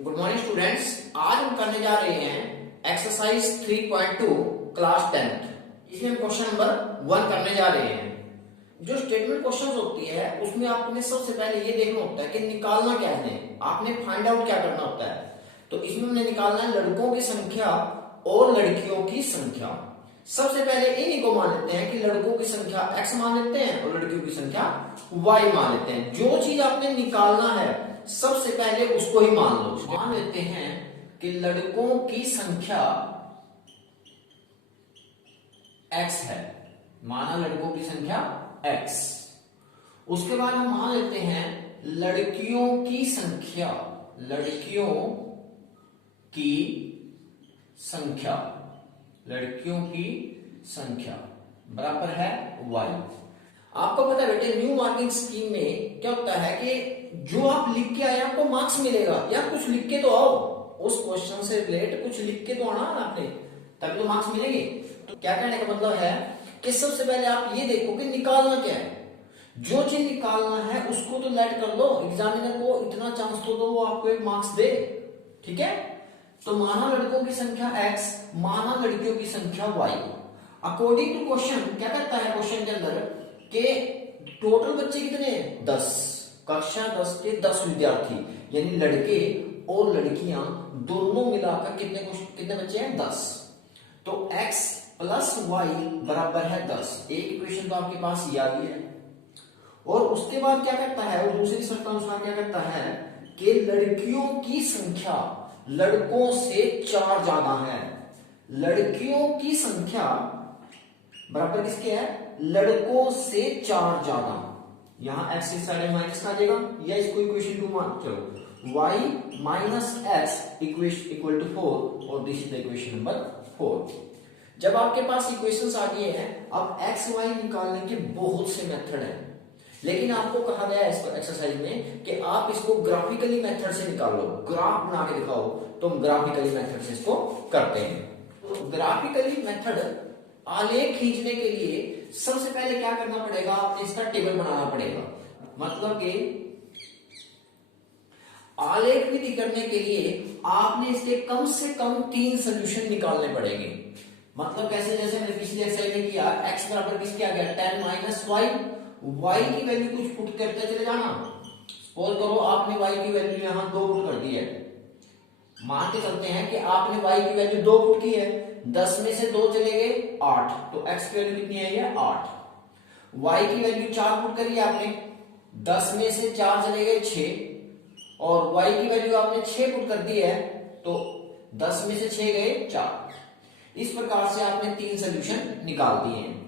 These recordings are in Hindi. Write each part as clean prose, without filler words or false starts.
Good morning students. आज हम करने जा रहे हैं एक्सरसाइज 3.2 क्लास 10th। इसमें हम क्वेश्चन नंबर 1 करने जा रहे हैं। जो स्टेटमेंट क्वेश्चंस होती है उसमें आपने सबसे पहले ये देखना होता है कि निकालना क्या है, आपने फाइंड आउट क्या करना होता है। तो इसमें हमने निकालना है लड़कों की संख्या और लड़कियों की संख्या। सबसे पहले इन्हीं को मान लेते हैं कि लड़कों की संख्या x मान लेते हैं और लड़कियों की संख्या y मान लेते हैं। जो चीज आपने निकालना है सबसे पहले उसको ही मान लो। मान लेते हैं कि लड़कों की संख्या x है, माना लड़कों की संख्या x। उसके बाद हम मान लेते हैं लड़कियों की संख्या, लड़कियों की संख्या, लड़कियों की संख्या बराबर है y। आपको पता है बेटे न्यू मार्किंग स्कीम में क्या होता है कि जो आप लिख के आए आपको मार्क्स मिलेगा, या कुछ लिख के तो आओ, उस क्वेश्चन से रिलेटेड कुछ लिख के तो आना आपने, तभी तो मार्क्स मिलेंगे। तो क्या कहने का मतलब है कि सबसे पहले आप ये देखो कि निकालना क्या है। जो चीज निकालना है उसको तो लेट कर लो, एग्जामिनर को इतना चांस तो दो वो आपको एक मार्क्स दे, ठीक है। तो माना लड़कों की संख्या x, माना लड़कियों की संख्या y। अकॉर्डिंग टू क्वेश्चन क्या कहता है क्वेश्चन के अंदर कि टोटल बच्चे कितने हैं 10, कक्षा 10 के 10 विद्यार्थी, यानी लड़के और लड़कियां दोनों मिलाकर कितने बच्चे हैं 10। तो x प्लस y बराबर है 10। एक इक्वेशन तो आपके पास ये आ गई है। और उसके बाद क्या करता है, और दूसरी शर्त अनुसार क्या करता है कि लड़कियों की संख्या लड़कों से 4 ज्यादा है। लड़कियों की संख्या बराबर किसके है, लड़कों से 4 ज्यादा। यहां x इस साइड माइनस आ जाएगा, या इसको इक्वेशन 2 मान चलो y minus x equal to 4, और this is the equation number 4। जब आपके पास इक्वेशंस आ गए हैं, अब x y निकालने के बहुत से मेथड हैं, लेकिन आपको कहा गया है इस एक्सरसाइज में कि आप इसको ग्राफिकली मेथड से निकालो, ग्राफ बना के दिखाओ। तो हम ग्राफिकली मेथड से इसको करते हैं। तो ग्राफिकली मेथड आलेख खींचने के लिए सबसे पहले क्या करना पड़ेगा, आपने इसका टेबल बनाना पड़ेगा। मतलब कि आलेख विधि करने के लिए आपने इसके कम से कम 3 सोल्यूशन निकालने पड़ेंगे। मतलब कैसे, जैसे मैंने पिछले एक्सरसाइज में किया, x बराबर किसके आ गया 10 माइनस y की वैल्यू कुछ पुट करते चले जाना। सपोज करो आपने y की वैल्यू यहां 2 पुट कर दी है, मान के चलते हैं कि आपने y की वैल्यू 2 पुट की है, 10 में से 2 चले गए 8, तो x की वैल्यू कितनी आई है 8। y की वैल्यू 4 पुट करी आपने, 10 में से 4 चले गए 6, और y की वैल्यू आपने 6 पुट कर दी है, तो 10 में से 6 गए 4। इस प्रकार से आपने 3 सोल्यूशन निकाल दिए हैं।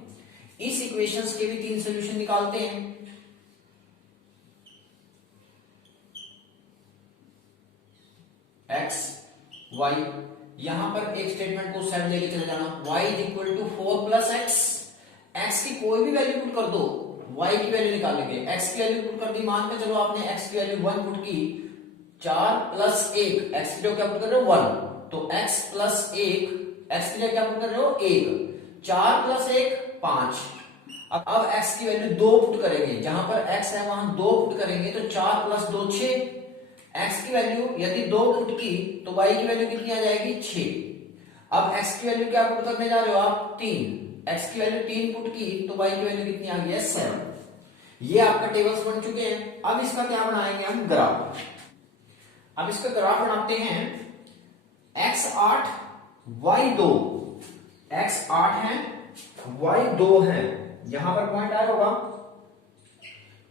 इस इक्वेशंस के भी 3 सोल्यूशन निकालते हैं। x y, यहां पर एक स्टेटमेंट को साइड लेके चले जाना, y is equal to 4 plus x की कोई भी वैल्यू पुट कर दो, y की वैल्यू निकालेंगे। x की वैल्यू पुट कर दी, मान के चलो आपने x की वैल्यू 1 पुट की, 4 प्लस 1, x की क्या पुट कर रहे हो 1, तो x प्लस 1, x के लिए क्या पुट कर रहे हो 1, 4 प्लस 1 5। अब x की वैल्यू 2 पुट करेंगे, जहां पर x है वहां 2 पुट करेंगे, तो 4 प्लस 2 6। x की वैल्यू यदि 2 पुट की तो y की वैल्यू कितनी आ जाएगी 6। अब x की वैल्यू क्या पुट करने जा रहे हो आप 3, x की वैल्यू 3 पुट की तो y की वैल्यू कितनी आ गई है 7। ये आपका टेबल्स बन चुके हैं। अब इसका क्या बनाएंगे हम ग्राफ। अब इसका ग्राफ बनाते हैं, x 8 y 2, x 8 है y 2 है, यहां पर पॉइंट आया होगा,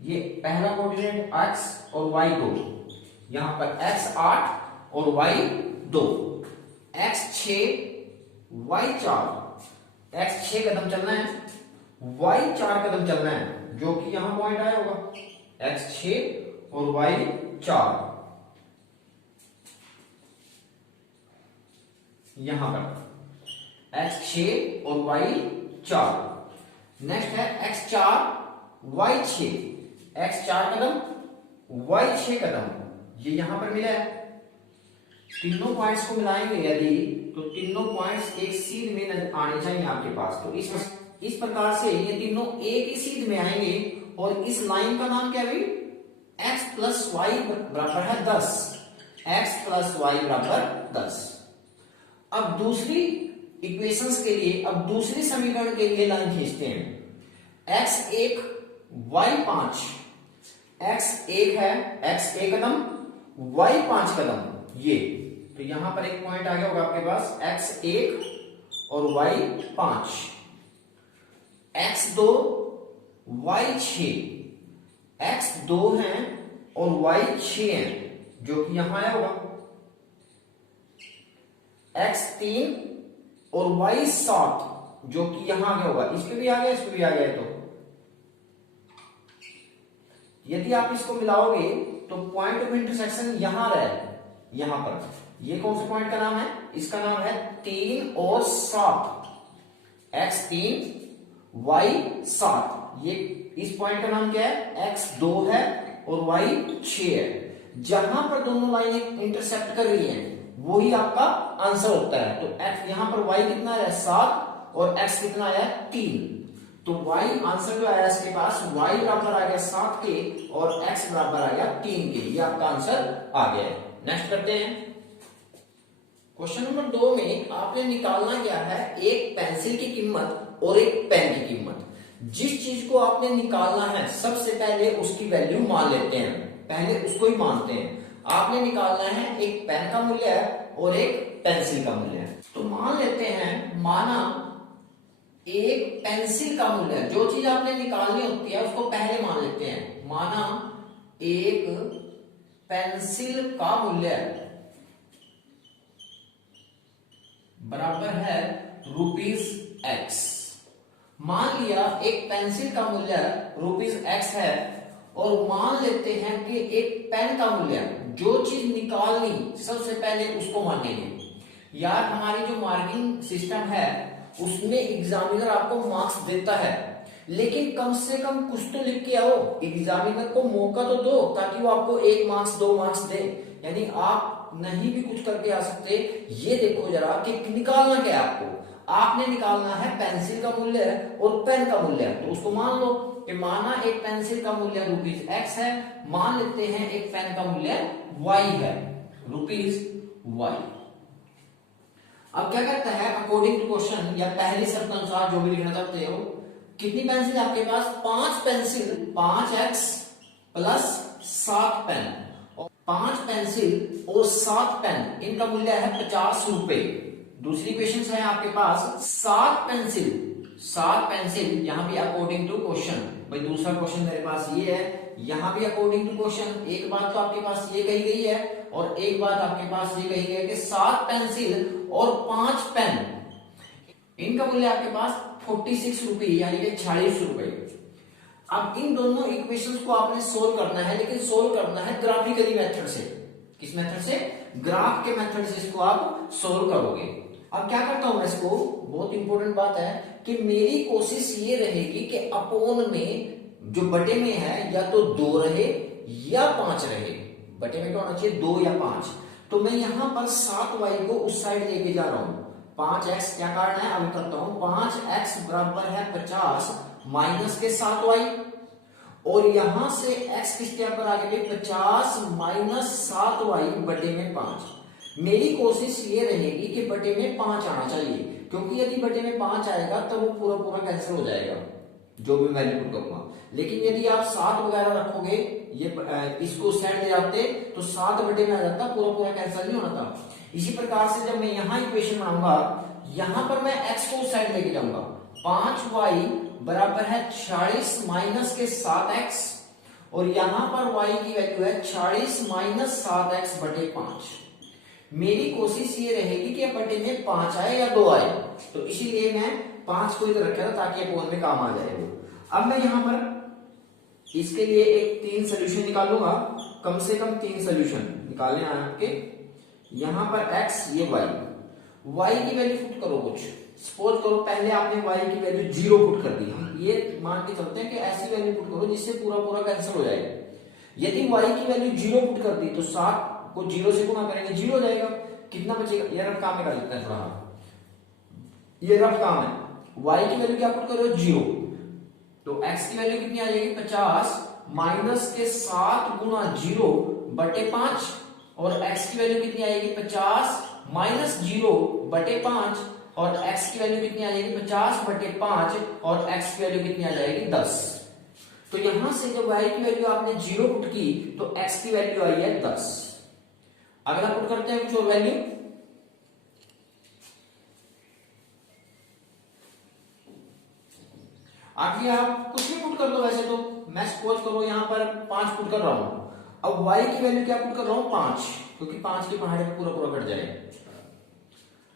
ये पहला कोऑर्डिनेट x और y 2, यहां पर x 8 और y 2, x 6 y 4, x 6 कदम चलना है, y 4 कदम चलना है, जो कि यहां पॉइंट आया होगा x 6 और y 4, यहां पर x 6 और y 4। नेक्स्ट है x 4 y 6, x 4 कदम y 6 कदम, ये यहां पर मिला है। तीनों पॉइंट्स को मिलाएंगे यदि, तो तीनों पॉइंट्स एक सीध में आने चाहिए आपके पास। तो इस प्रकार से ये तीनों एक ही सीध में आएंगे, और इस लाइन का नाम क्या है, x प्लस वाई बराबर है 10। x प्लस वाई बराबर 10। अब दूसरी इक्वेशंस के लिए, अब दूसरी समीकरण के लिए लाइन खींचते हैं। x1 y5, x1 है, x1 कदम, y5 कदम, ये तो यहां पर एक पॉइंट आ गया होगा आपके पास, x1 और y5, x2 y6, x2 है और y6 है जो कि यहां आया होगा, x3 और y7 जो कि यहां आ गया होगा, इस पे भी आ गया, इस पे भी आ गया। तो यदि आप इसको मिलाओगे तो पॉइंट ऑफ इंटरसेक्शन यहां रहे, यहां पर, ये कौन से पॉइंट का नाम है, इसका नाम है 3 और 7, x3 y7, ये इस पॉइंट का नाम क्या है, x2 है और y6 है। जहां पर दोनों लाइनें इंटरसेक्ट कर रही हैं वही आपका आंसर होता है। तो x यहां पर y कितना है 7 और x कितना है 3, तो y आंसर जो आया इसके पास, y बराबर आ गया 7 के और x बराबर आ गया 3 के, ये आपका आंसर आ गया है। नेक्स्ट करते हैं क्वेश्चन नंबर 2 में आपने निकालना क्या है, एक पेंसिल की कीमत और एक पेन की कीमत। जिस चीज को आपने निकालना है सबसे पहले उसकी वैल्यू मान लेते हैं, पहले उसको ही मानते हैं। आपने निकालना है एक पेन का मूल्य और एक पेंसिल का मूल्य। तो मान लेते हैं, माना एक पेंसिल का मूल्य, जो चीज आपने निकालनी होती है उसको पहले मान लेते हैं। माना एक पेंसिल का मूल्य बराबर है ₹x। मान लिया एक पेंसिल का मूल्य ₹x है और मान लेते हैं कि एक पेन का मूल्य, जो चीज निकालनी सबसे पहले उसको मानेंगे। यार हमारी जो मार्किंग सिस्टम है उसमें एग्जामिनर आपको मार्क्स देता है, लेकिन कम से कम कुछ तो लिख के आओ, एग्जामिनर को मौका तो दो ताकि वो आपको 1 मार्क्स 2 मार्क्स दे। यानी आप नहीं भी कुछ करके आ सकते। ये देखो जरा कि निकालना क्या है आपको, आपने निकालना है पेंसिल का मूल्य और पेन का मूल्य, तो उसको मान लो कि माना एक पेंसिल का मूल्य ₹x है, मान लेते हैं एक पेन का मूल्य y है, ₹y। अब क्या करता है, अकॉर्डिंग टू क्वेश्चन या पहली शर्त अनुसार जो भी लिखना चाहते हो, कितनी पेंसिल आपके पास, 5 पेंसिल, 5x प्लस 7 पेन, और 5 पेंसिल और 7 पेन, इनका मूल्य है ₹50। दूसरी क्वेश्चन है आपके पास 7 पेंसिल, यहां भी अकॉर्डिंग टू क्वेश्चन, भाई दूसरा क्वेश्चन मेरे पास ये है, यहां भी अकॉर्डिंग टू क्वेश्चन। एक बात तो आपके पास ये कही गई है और एक बात आपके पास ये कही गई है कि 7 पेंसिल और 5 पेन, इनका मूल्य आपके पास ₹46 यानी कि ₹46। अब इन दोनों इक्वेशंस को आपने सोल्व करना है, लेकिन सोल्व करना है ग्राफिकली मेथड से। किस मेथड से, ग्राफ के मेथड से इसको आप सोल्व करोगे। अब क्या करता हूं मैं इसको, बहुत इंपॉर्टेंट बात है कि मेरी कोशिश ये रहेगी कि अपोन में जो बटे में है या तो 2 रहे या 5 रहे, बटे में क्या होना चाहिए 2 या 5। तो मैं यहां पर 7y को उस साइड लेके जा रहा हूं, 5x क्या काटना है, अब करता हूं, 5x बराबर है 50 माइनस के 7y, और यहां से x किस स्टेप पर आगे 50 माइनस 7y बटे में 5। मेरी कोशिश ये रहेगी कि बटे में 5 आना चाहिए, क्योंकि यदि बटे में 5 आएगा तो वो पूरा पूरा कैंसिल हो जाएगा जो भी वैल्यू पुट करूंगा। लेकिन यदि आप 7 वगैरह रखोगे, ये इसको साइड ले जाते तो 7 बटे में आ जाता, पूरा पूरा कैंसिल नहीं होना था। इसी प्रकार से जब मैं यहां इक्वेशन बनाऊंगा, यहां पर मैं x को साइड लेके जाऊंगा, 5y बराबर है 40 माइनस के 7x, और यहां पर y की वैल्यू है 40 माइनस 7x बटे 5। मेरी कोशिश ये रहेगी कि बटे में 5 आए या 2 आए, तो इसीलिए मैं 5 को इधर रखा था ताकि अपोन में काम आ जाए। अब मैं यहां पर इसके लिए एक 3 सोल्यूशन निकालूंगा, कम से कम 3 सोल्यूशन निकालने आए आपके। यहां पर x, ये y की वैल्यू पुट करो कुछ, सपोज करो पहले आपने y की वैल्यू 0 पुट कर दी, हम ये मान के चलते हैं कि ऐसी वैल्यू पुट करो जिससे पूरा पूरा कैंसिल हो जाए। यदि y की वैल्यू 0 पुट कर दी तो 7 को 0 से गुणा करेंगे 0 हो जाएगा, कितना बचेगा, ये रफ काम में कर लेते हैं थोड़ा, ये रफ काम है। y की वैल्यू क्या पुट करो 0, तो x की वैल्यू कितनी आ जाएगी 50 माइनस के 7 गुना 0 बटे 5, और x की वैल्यू कितनी आएगी 50 माइनस 0/5 और x की वैल्यू कितनी आ जाएगी 50/5 और x की वैल्यू कितनी आ जाएगी 10। तो यहां से जब y की वैल्यू आपने 0 पुट की तो x की वैल्यू आई है 10। अगला पुट करते हैं कुछ और वैल्यू। आगे आप कुछ भी पुट कर दो, वैसे तो मैं सपोज करो यहां पर 5 पुट कर रहा हूं। अब y की वैल्यू क्या पुट कर रहा हूं 5, क्योंकि 5 के पहाड़े पे पूरा पूरा कट जाए।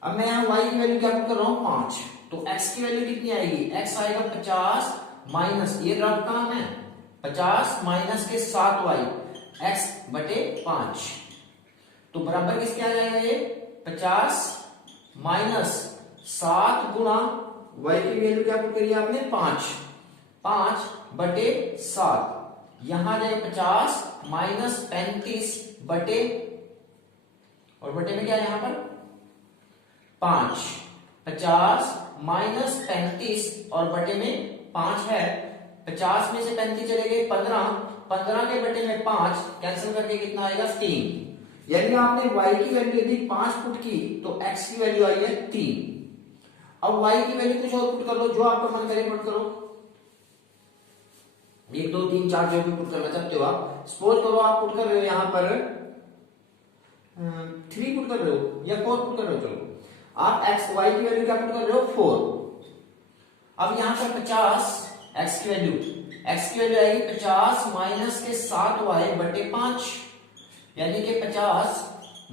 अब मैं यहां y की वैल्यू क्या पुट कर रहा हूं 5, तो x की वैल्यू कितनी आएगी, x आएगा 50 माइनस, ये रफ काम है, 50 माइनस के 7y x/5, तो बराबर किसके आ जाएगा ये 50 माइनस 7 गुणा y की वैल्यू क्या पुट करी आपने 5/7, यहां आ जाएगा 50 माइनस 35 बटे, और बटे में क्या है यहां पर 5, 50 माइनस 35 और बटे में 5 है, 50 में से 35 चले गए 15, 15 के बटे में 5 कैंसिल करके कितना आएगा 3। यानी आपने y की वैल्यू यदि 5 पुट की तो x की वैल्यू आई है 3। अब y की वैल्यू कुछ और पुट कर लो, जो आपका मन करे पुट करो, 1 2 3 4 जो भी पुट करना चाहते हो आप। सपोज करो आप पुट कर रहे हो यहां पर 3 पुट कर रहे हो या 4 पुट कर रहे हो, चलो आप y की वैल्यू क्या पुट कर रहे हो 4। अब यहां पर 50 x की वैल्यू आएगी 50 माइनस के 7y/5, यानी कि 50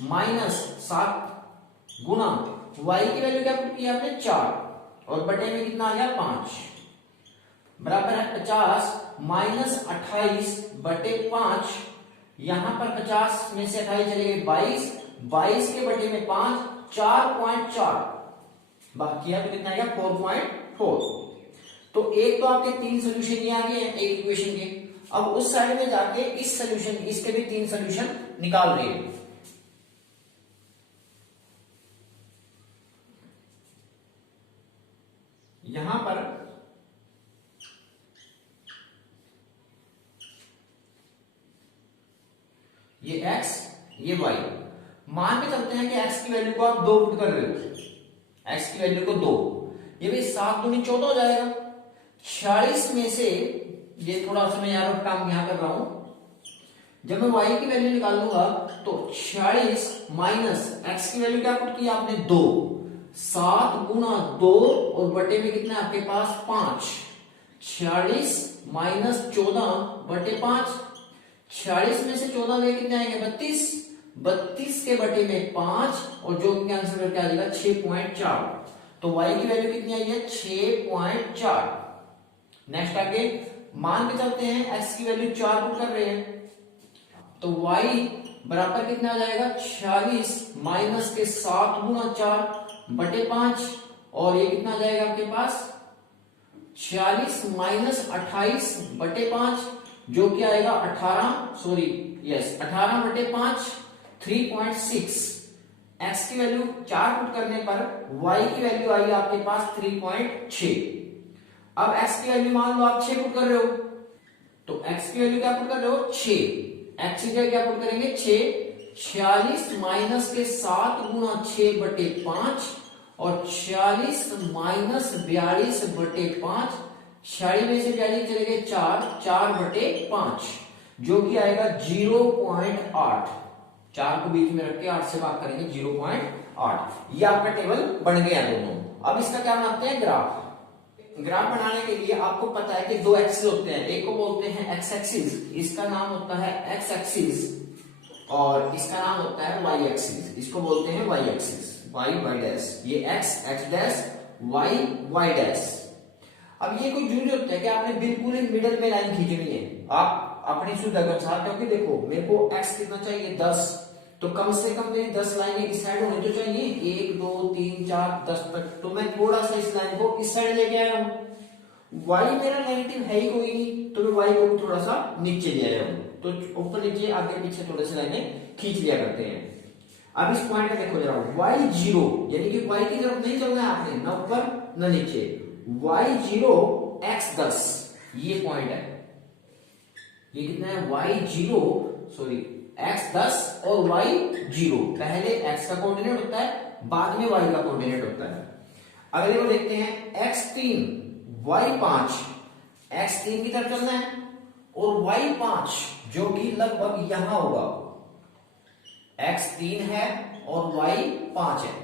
माइनस 7 गुणा y की वैल्यू क्या पुट की आपने 4 और बटे में कितना आ गया 5, बराबर है 50 माइनस 28/5, यहां पर 50 में से 28 चले गए 22, 22 के बटे में 5 4.4, बाकी है तो कितना आएगा 4.4। तो एक तो आपके 3 सोल्यूशन ये आ गए हैं एक इक्वेशन के। अब उस साइड में जाके इस सोल्यूशन, इसके भी 3 सोल्यूशन निकाल रहे हैं। यहां पर ये x ये y, मान के चलते हैं कि x की वैल्यू को आप 2 पुट कर रहे हो, x की वैल्यू को 2, ये भी 7 दूनी 14 हो जाएगा। 46 में से, ये थोड़ा सा मैं यार काम यहां कर रहा हूं, जब मैं y की वैल्यू निकालूंगा तो 46 माइनस x की वैल्यू क्या पुट की आपने 2, 7 गुणा 2 और बटे में कितना है आपके पास 5, 46 माइनस 14/5, 46 में से 14 में कितने आएंगे 32, 32 के बटे में 5 और जो कैंसिल करके आ जाएगा 6.4, तो y की वैल्यू कितनी आई है 6.4। नेक्स्ट आगे मान के चलते हैं x की वैल्यू 4 पुट कर रहे हैं, तो y बराबर कितना आ जाएगा 46 माइनस के 7 गुणा 4/5 और ये कितना आ जाएगा आपके पास 46 माइनस 28/5 जो कि आएगा 18/5 3.6। x की वैल्यू 4 पुट करने पर y की वैल्यू आई आपके पास 3.6। अब x की वैल्यु मान लो आप 6 पुट कर रहे हो, तो x की वैल्यू क्या पुट कर रहे हो 6, x की जगह क्या पुट करेंगे 6, 46 माइनस के 7 गुणा 6/5 और 46 माइनस 42/5, 46 में से 42 चले गए 4, 4/5 जो कि आएगा 0.8, 4 को बीच में रख के 8 से भाग करेंगे 0.8। ये आपका टेबल बन गया दोनों। अब इसका क्या बनाते हैं ग्राफ। ग्राफ बनाने के लिए आपको पता है कि 2 एक्सिस होते हैं, एक को बोलते हैं एक्स एक्सिस, इसका नाम होता है एक्स एक्सिस, और इसका नाम होता है वाई एक्सिस, इसको बोलते हैं Y axis, Y Y dash, ये X X dash, Y Y dash. अब ये कोई जरूरी होता है कि आपने बिल्कुल ही मिडिल में लाइन खींचनी है, आप अपनी सुविधा के अनुसार, क्योंकि देखो मेरे को एक्स कितना चाहिए 10, तो कम से कम मेरी 10 लाइनें इस साइड होनी तो चाहिए, 1 2 3 4 10 तक, तो मैं थोड़ा सा इस लाइन को इस साइड लेके आया हूं। y मेरा नेगेटिव है ही कोई नहीं, तो मैं y को थोड़ा सा नीचे ले आया हूं, तो ऊपर नीचे आगे पीछे थोड़े से लाइनें खींच लिया करते हैं। अब इस पॉइंट पे देखो जरा, y0 यानी कि y की तरफ नहीं चलना है आपने, ना ऊपर ना नीचे, y0 x10 ये पॉइंट है, ये कितना है y0 सॉरी x 10 और y 0। पहले x का कोऑर्डिनेट होता है, बाद में y का कोऑर्डिनेट होता है। अगले को देखते हैं x 3 y 5। x 3 की तरफ चलना है और y 5 जो कि लगभग यहां होगा। x 3 है और y 5 है।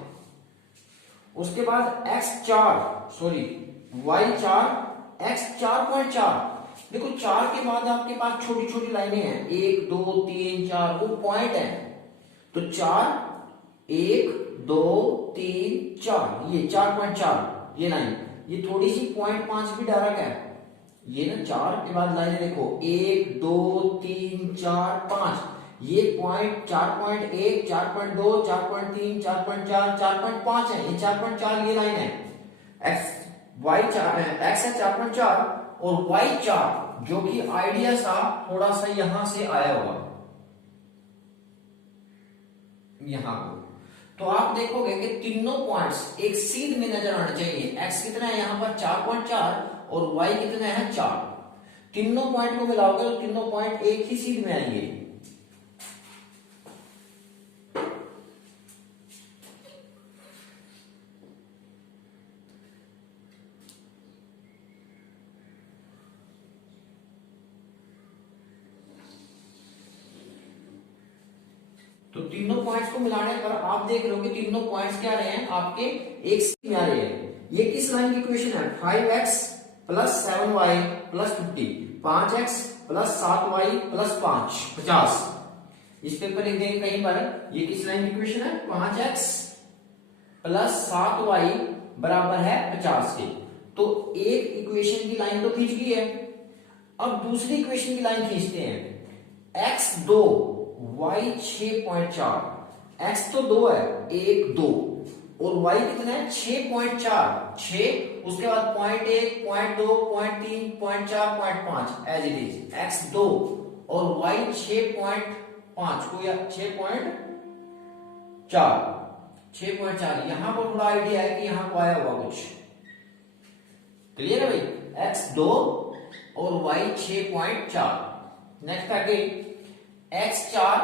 उसके बाद x 4 सॉरी y 4 x 4.4। देखो 4 के बाद आपके पास छोटी छोटी लाइनें हैं, 1 2 3 4, वो पॉइंट है। तो 4 1 2 3 4, ये 4.4 ये लाइन, ये थोड़ी सी 0.5 भी डायरेक्ट है। ये ना 4 के बाद लाइनें देखो 1 2 3 4 5, ये पॉइंट 4.1 4.2 4.3 4.4 4.5 है। ये 4.4 ये लाइन है। x y 4 है, x है 4.4 और y 4 जो कि आइडिया सा थोड़ा सा यहां से आया होगा यहां को। तो आप देखोगे कि तीनों पॉइंट्स एक सीध में नजर आने चाहिए। x कितना है यहां पर 4.4 और y कितना है 4। तीनों पॉइंट को मिलाओगे तो तीनों पॉइंट एक ही सीध में आएंगे। तो तीनों पॉइंट्स को मिलाने पर आप देख रहे हो कि तीनों पॉइंट्स क्या रहे हैं आपके एक सीध में आ रहे हैं। ये किस लाइन की इक्वेशन है? 5x plus 7y plus 50, 5x plus 7y plus 5 50। इस पेपर लिख देंगे कहीं पर। ये किस लाइन की इक्वेशन है? 5x प्लस 7y बराबर है 50 के। तो एक इक्वेशन की लाइन तो खींच ली है। अब दूसरी इक्वेशन की लाइन खींचते हैं। x 2 y 6.4, x तो 2 है 1 2 और y कितना है 6.4 6, उसके बाद 0.1 0.2 0.3 0.4 0.5 एज इट इज। x 2 और y 6.5 को या 6.4 यहां पर थोड़ा आइडिया है कि यहां को आया होगा कुछ। क्लियर है भाई? x 2 और y 6.4। नेक्स्ट आगे x 4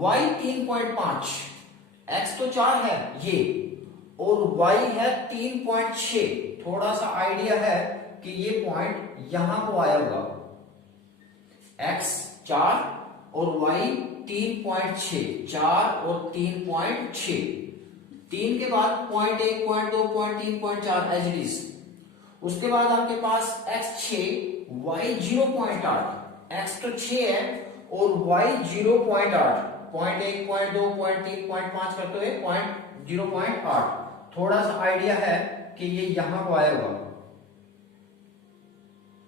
y 3.5। x तो 4 है ये और y है 3.6। थोड़ा सा आइडिया है कि ये पॉइंट यहां को आया होगा। x 4 और y 3.6, 4 और 3.6। 3 के बाद 0.1 0.2 0.3 0.4 एज इट इज। उसके बाद आपके पास x 6 y 0.8। x तो 6 है और y 0.8, 0.1 0.2 0.3 0.5 करते हुए 0.8। थोड़ा सा आइडिया है कि ये यहां को आया होगा,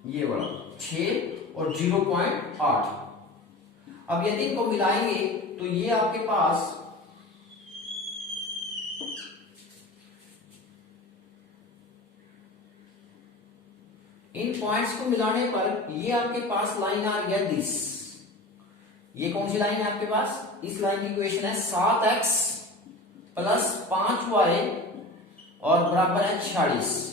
ये वाला 6 और 0.8। अब यदि इनको मिलाएंगे तो ये आपके पास इन पॉइंट्स को मिलाने पर ये आपके पास लाइन आ गया दिस। ये कौन सी लाइन है आपके पास? इस लाइन की इक्वेशन है 7x प्लस 5y और बराबर है 46।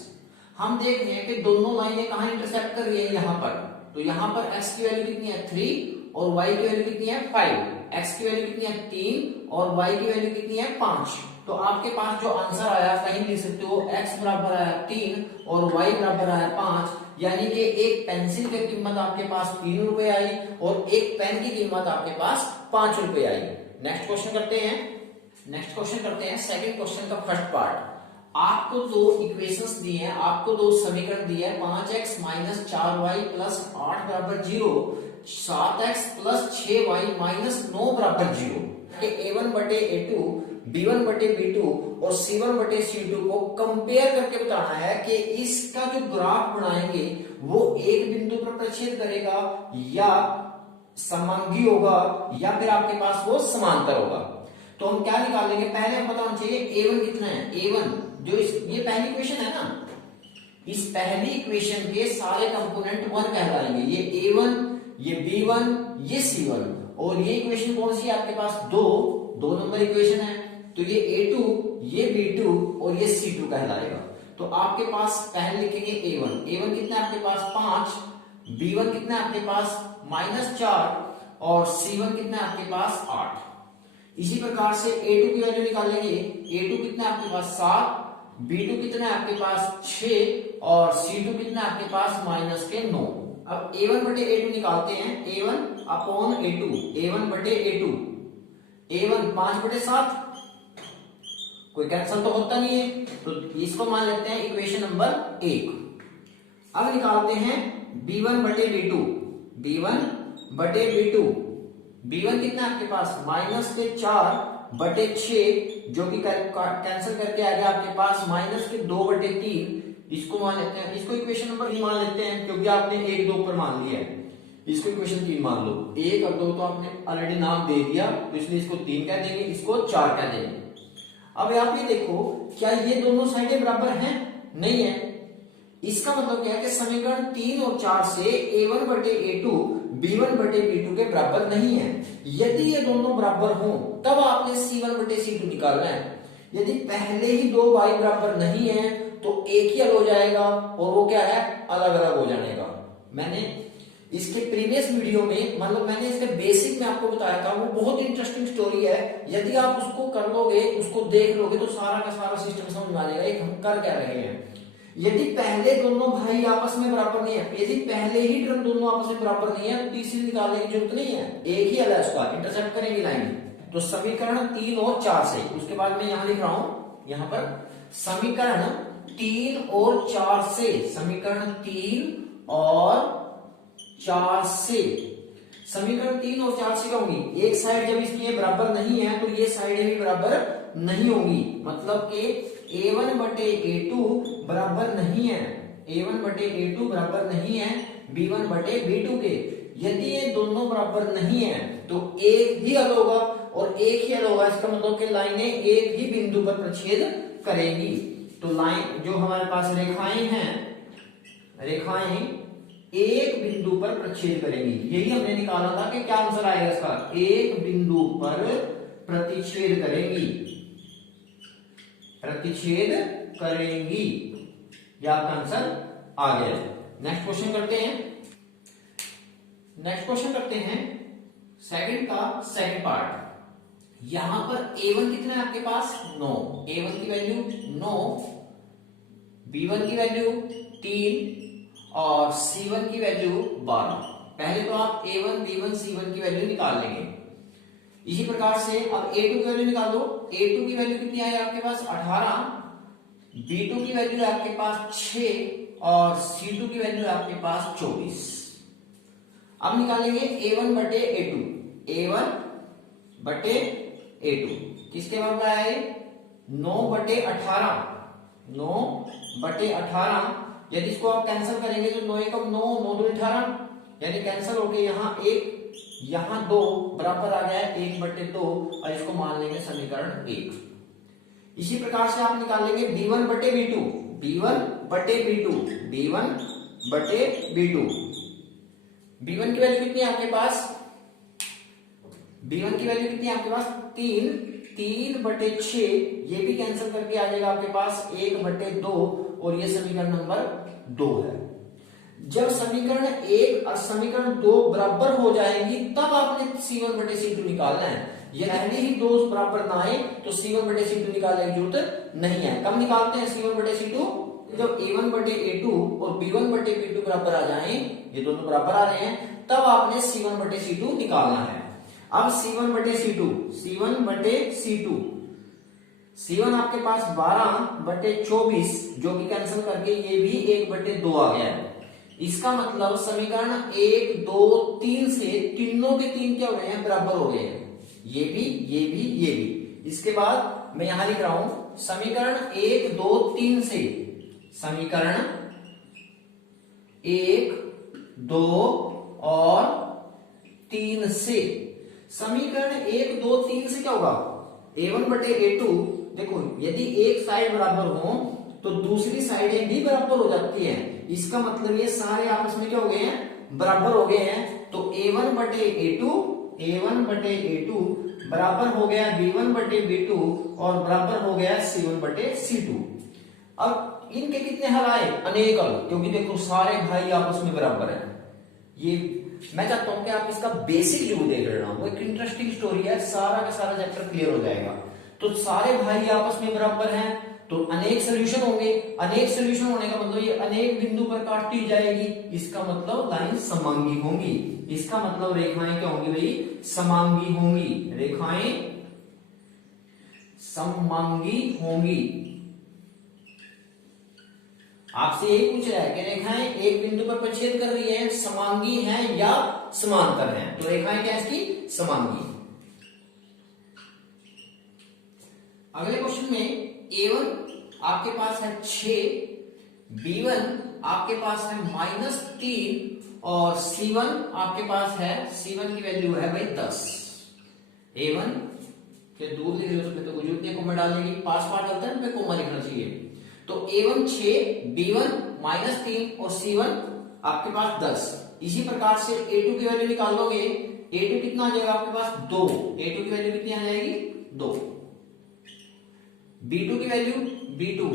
हम देख रहे हैं कि दोनों लाइनें कहां इंटरसेक्ट कर रही है यहां पर। तो यहां पर x की वैल्यू कितनी है 3 और y की वैल्यू कितनी है 5। x की वैल्यू कितनी है 3 और y की वैल्यू कितनी है 5। तो आपके पास जो आंसर आया कहीं लिख सकते हो x बराबर आया 3 और y बराबर आया 5। यानी कि एक पेंसिल की कीमत आपके पास 3 रुपए आई और एक पेन की कीमत आपके पास 5 रुपए आई। नेक्स्ट क्वेश्चन करते हैं सेकंड क्वेश्चन का फर्स्ट पार्ट। आपको दो इक्वेशंस दी हैं, आपको दो समीकरण दिए हैं। 5x माइनस 4y प्लस 8 बराबर 0, 7x प्लस 6y माइनस 9 बराबर 0। a1 बटे a2, b1 बटे b2 और c1 बटे c2 को कंपेयर करके बताना है कि इसका जो ग्राफ बनाएंगे वो एक बिंदु पर प्रतिच्छेद करेगा या समांगी होगा या फिर आपके पास वो समांतर होगा। तो हम क्या निकालेंगे? पहले हम बताना चाहिए a1 कितना है। a1 जो ये पहली इक्वेशन है ना, इस पहली इक्वेशन के सारे कंपोनेंट 1 कहलाएंगे। ये a1, ये b1, ये c1 और ये इक्वेशन कौन सी है आपके पास? 2 नंबर इक्वेशन है। तो ये a2, ये b2 और ये c2 कहलाएगा। तो आपके पास पहले लिखेंगे a1 कितना है आपके पास 5, b1 कितना है आपके पास -4 और C1 कितना है आपके पास 8। इसी प्रकार से A2 की वैल्यू निकालेंगे, A2 कितना है आपके पास 7, B2 कितना है आपके पास 6 और C2 कितना है आपके पास माइनस के 9। अब A1 बटे A2 निकालते हैं, A1 अपॉन A2, A1 बटे A2, A1 5 बटे 7, कोई कैंसल तो होता नहीं है, तो इसको मान लेते हैं इक्वेशन नंबर 1। अब निकालते हैं B1 बटे B2, B1 बटे B2, B1 कितना आपके पास माइनस के 4 बटे 6 जो कि कैंसिल करके आ गया आपके पास माइनस के 2 बटे 3। इसको मान लेते हैं, इसको इक्वेशन नंबर 3 मान लेते हैं क्योंकि आपने 1 2 पर मान लिया है, इसको इक्वेशन 3 मान लो। 1 और 2 तो आपने ऑलरेडी नाम दे दिया तो इसलिए इसको 3 कह देंगे, इसको 4 कह देंगे। अब आप ये देखो, क्या ये दोनों साइडें बराबर हैं? नहीं है। इसका मतलब क्या है कि समीकरण 3 और 4 से A1 बटे A2 B1 बटे B2 के बराबर नहीं है। यदि ये दोनों बराबर हों तब आपने C1 बटे C2 निकालना है। यदि पहले ही दो y बराबर नहीं है तो एक ही हल हो जाएगा और वो क्या है, अलग अलग हो जाएगा। मैंने इसके प्रीवियस वीडियो में, मतलब मैंने इसके बेसिक में आपको बताया था, वो बहुत इंटरेस्टिंग स्टोरी है। यदि आप उसको कर लोगे, उसको देख लोगे तो सारा का सारा सिस्टम समझ में आ जाएगा एक हम कर क्या रहे हैं। यदि पहले दोनों भाई आपस में बराबर नहीं है, यदि पहले ही टर्म दोनों आपस में बराबर नहीं है तो तीसरी निकालने की जरूरत नहीं है, एक ही हल है उसका, इंटरसेप्ट करेंगे लाइन। तो समीकरण 3 और 4 से, उसके बाद मैं यहां लिख रहा हूं, यहां पर समीकरण 3 और 4 से, समीकरण 3 और 4 से, समीकरण 3 और 4 से क्या होगी, एक साइड जब इसकी बराबर नहीं है तो ये साइड भी बराबर नहीं होगी। मतलब कि A1 बटे A2 बराबर नहीं है, A1 बटे A2 बराबर नहीं है B1 बटे B2 के। यदि ये दोनों बराबर नहीं है तो एक ही हल होगा, और एक ही हल होगा इसका मतलब कि लाइनें एक ही बिंदु पर प्रतिच्छेद करेंगी। तो लाइन जो हमारे पास रेखाएं हैं, रेखाएं एक बिंदु पर प्रतिच्छेद करेंगी। यही हमने निकाला था कि क्या आंसर आएगा इसका, एक बिंदु पर प्रतिच्छेद करेंगी, प्रतिच्छेद करेंगी, यह आपका आंसर आ गया। नेक्स्ट क्वेश्चन करते हैं, नेक्स्ट क्वेश्चन करते हैं सेकंड का सेकंड पार्ट। यहां पर A1 कितना है आपके पास 9, A1 की वैल्यू 9, B1 की वैल्यू 3 और C1 की वैल्यू 12। पहले तो आप A1 B1 C1 की वैल्यू निकाल लेंगे। इसी प्रकार से अब A2 की वैल्यू निकाल दो। A2 की वैल्यू कितनी है आपके पास 18, B2 की वैल्यू है आपके पास 6 और C2 की वैल्यू है आपके पास 24। अब निकालेंगे A1 बटे A2, A1 बटे A2 किसके बराबर है, 9 बटे 18, 9 बटे 18। यदि इसको आप कैंसिल करेंगे तो 9 एकम 9, 9 दूनी 18, यानी कैंसिल हो गया, यहाँ 1 यहाँ 2 बराबर आ गया 1 बटे 2 और इसको मान लेंगे समीकरण 1। इसी प्रकार से आप निकालेंगे B1 बटे B2, B1 बटे B2, B1 बटे B2। B1 की वैल्यू कितनी है आपके पास, B1 की वैल्यू कितनी है आपके पास 3, 3 बटे 6, ये भी कैंसिल करके आ जाएगा आपके पास 1 बटे 2 और ये समीकरण नंबर 2 है। जब समीकरण 1 और समीकरण 2 बराबर हो जाएंगी तब आपने C1 बटे C2 निकालना है। यदि ही दो बराबर ना आए तो C1 बटे C2 निकालने की जरूरत नहीं है। कब निकालते हैं C1 बटे C2, जब A1 बटे A2 और B1 बटे B2 बराबर आ जाएं, ये दोनों बराबर आ रहे हैं, तब आपने C1 बटे C2 निकालना है। अब C1 बटे C2, C1 बटे C2, C1 आपके पास 12 बटे 24 जो कि कैंसिल करके ये भी 1 बटे 2 आ गया है। इसका मतलब समीकरण 1 2 3 से तीनों के तीन क्या हो गए हैं, बराबर हो गए हैं, ये भी ये भी ये भी। इसके बाद मैं यहां लिख रहा हूं समीकरण 1 2 3 से, समीकरण 1 2 और 3 से, समीकरण 1 2 3 से क्या होगा, A1 बटे A2। देखो यदि एक साइड बराबर हो तो दूसरी साइडें भी बराबर हो जाती हैं। इसका मतलब ये सारे आपस में क्या हो गए हैं, बराबर हो गए हैं। तो A1 बटे A2, A1 बटे A2 बराबर हो गया B1 बटे B2 और बराबर हो गया C1 बटे C2। अब इनके कितने हल आए, अनेक हल, क्योंकि देखो सारे भाई आपस में बराबर हैं। ये मैं चाहता हूं कि आप इसका बेसिक जरूर देख लेना, वो एक इंटरेस्टिंग स्टोरी है, सारा का सारा चैप्टर क्लियर हो जाएगा। तो सारे भाई आपस में बराबर हैं तो अनेक सोल्यूशन होंगे, अनेक सोल्यूशन होने का मतलब ये अनेक बिंदु पर काटी जाएगी, इसका मतलब लाइन समांगी होंगी, इसका मतलब रेखाएं क्या होंगी भाई, समांगी होंगी, रेखाएं समांगी होंगी। आपसे यही पूछ रहा है कि रेखाएं एक बिंदु पर प्रतिच्छेद कर रही है, समांगी हैं या समांतर हैं, तो रेखाएं क्या है इसकी, समांगी। अगले क्वेश्चन में A1 आपके पास है 6, B1 आपके पास है -3 और C1 आपके पास है, C1 की वैल्यू है भाई 10। A1 के दूर लिख रहे हो तो कोई जरूरत नहीं कोमा डालने की, पास पास डालता है तो कोमा लिखना चाहिए। तो A1 6, B1 -3 और C1 आपके पास 10। इसी प्रकार से A2 की वैल्यू निकाल लोगे, A2 कितना आ जाएगा आपके पास 2, A2 की वैल्यू कितनी आ जाएगी 2। B2 की वैल्यू B2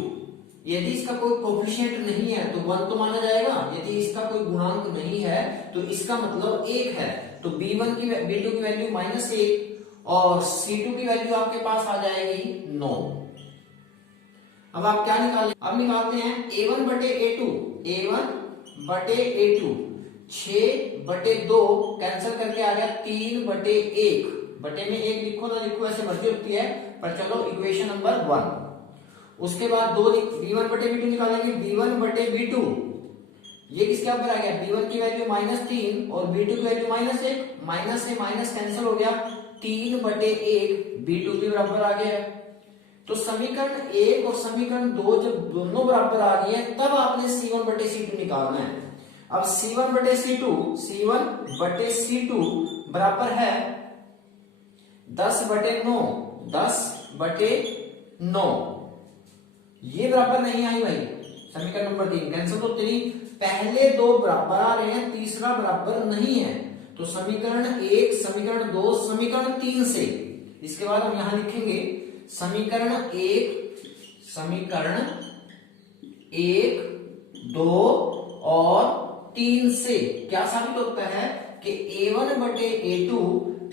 यदि इसका कोई कोफिशिएंट नहीं है तो 1 तो माना जाएगा, यदि इसका कोई गुणांक नहीं है तो इसका मतलब 1 है, तो B2 की वैल्यू -1 और C2 की वैल्यू आपके पास आ जाएगी 9। अब आप क्या निकालें, अब निकालते हैं A1 बटे A2, A1 बटे A2 6/2 कैंसिल करके आ गया 3/1, बटे में 1 लिखो ना लिखो ऐसे मर्जी होती है, पर चलो इक्वेशन नंबर 1। उसके बाद दो B1 बटे B2 निकालेंगे, B1 बटे B2 ये किसके ऊपर आ गया, B1 की वैल्यू -3 और B2 की वैल्यू -1, माइनस से माइनस कैंसिल हो गया, 3/1 B2 भी बराबर आ गया। तो समीकरण 1 और समीकरण 2 जब दोनों बराबर आ गए तब आपने C1 बटे C2 निकालना है। अब C1 बटे C2 बराबर है 10/9, 10/9 ये बराबर नहीं आई भाई, समीकरण नंबर 3 कैंसिल, तो 3 पहले दो बराबर आ रहे हैं, तीसरा बराबर नहीं है, तो समीकरण 1, समीकरण 2, समीकरण 3 से, इसके बाद हम यहां लिखेंगे समीकरण 1, 2 और 3 से क्या साबित होता है कि A1 बटे A2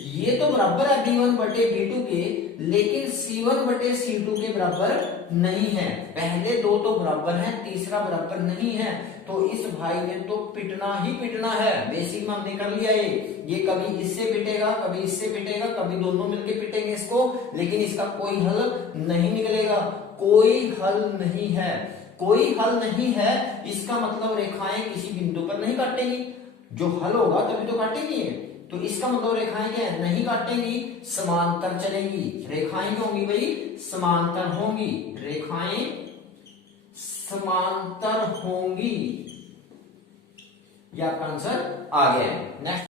ये तो बराबर है B1 बटे B2 के, लेकिन C1 बटे C2 के बराबर नहीं है। पहले दो तो बराबर हैं, तीसरा बराबर नहीं है, तो इस भाई ने तो पिटना ही पिटना है। बेसिक में हमने कर लिया ये कभी इससे पिटेगा, कभी इससे पिटेगा, कभी दोनों मिलके पिटेंगे इसको, लेकिन इसका कोई हल नहीं निकलेगा, कोई हल नहीं है, कोई हल नहीं है। इसका मतलब रेखाएं किसी बिंदु पर नहीं काटेंगी, जो हल होगा तभी तो काटेंगी, तो इसका मतलब रेखाएं क्या है, नहीं काटेंगी, समांतर चलेंगी। रेखाएं क्या होंगी भाई, समांतर होंगी, रेखाएं समांतर होंगी, यह आपका आंसर आ गया। नेक्स्ट